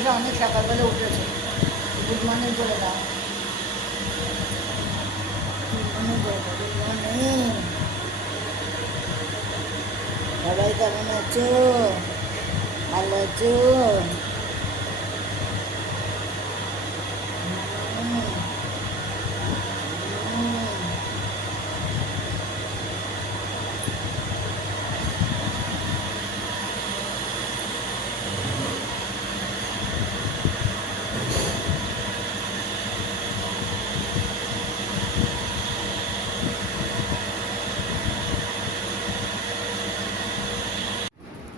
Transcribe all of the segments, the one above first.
বসে অনেক সকালবেলা উঠেছে। গুড মর্নিং করে দাও, গুড মর্নিং করে দাও, গুড মর্নিং। সবাই কেমন আছো? ভালো আছো?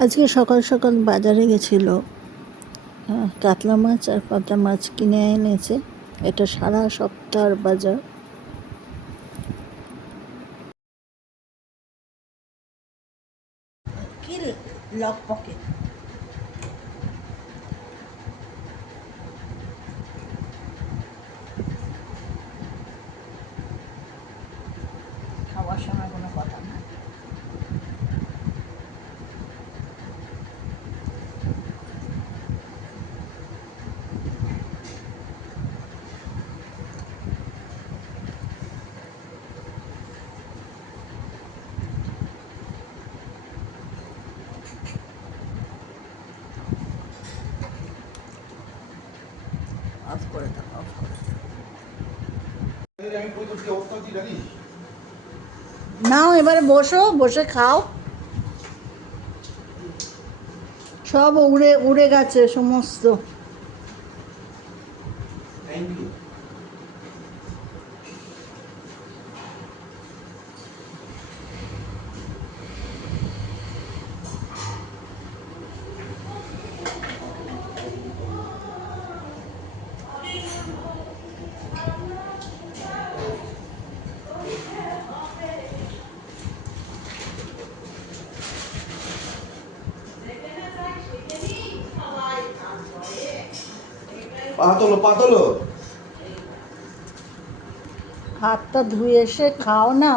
আজকে সকাল সকাল বাজারে গেছিল, কাতলা মাছ আর পাবদা মাছ কিনে এনেছে। এটা সারা সপ্তাহের বাজার। কি রে, লক পকেট। খাওয়ার সময় কোনো কথা না। অফ করে দাও, অফ করে দাও। নাও এবারে বসো, বসে খাও। সব উড়ে উড়ে গেছে সমস্ত। পাতলো পাতলো হাতটা ধুয়ে এসে খাও না।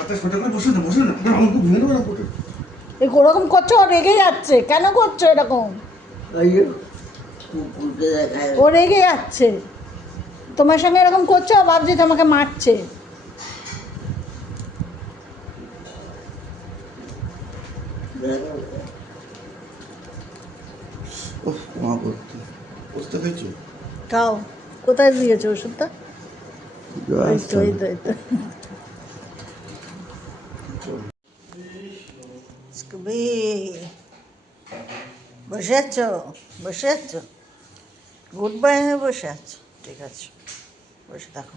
আচ্ছা ছোট করে বসে না বসে না আমাকে ঘুমিয়ে দেবো না বসে এই ওরকম করছো, ও রেগে যাচ্ছে। কেন করছো এরকম? ও রেগে যাচ্ছে, তোমার সঙ্গে এরকম করছো, ভাবছি তোমাকে মারছে। ওহ মা বলতে বুঝতে পেরেছো খাও। কোথায় দিয়েছো ওষুধটা? এই তো, এই তো, এই তো। স্কুবি, বসে আছো? বসে আছো? গুড বাই হয়ে বসে আছো? ঠিক আছে, বসে থাকো।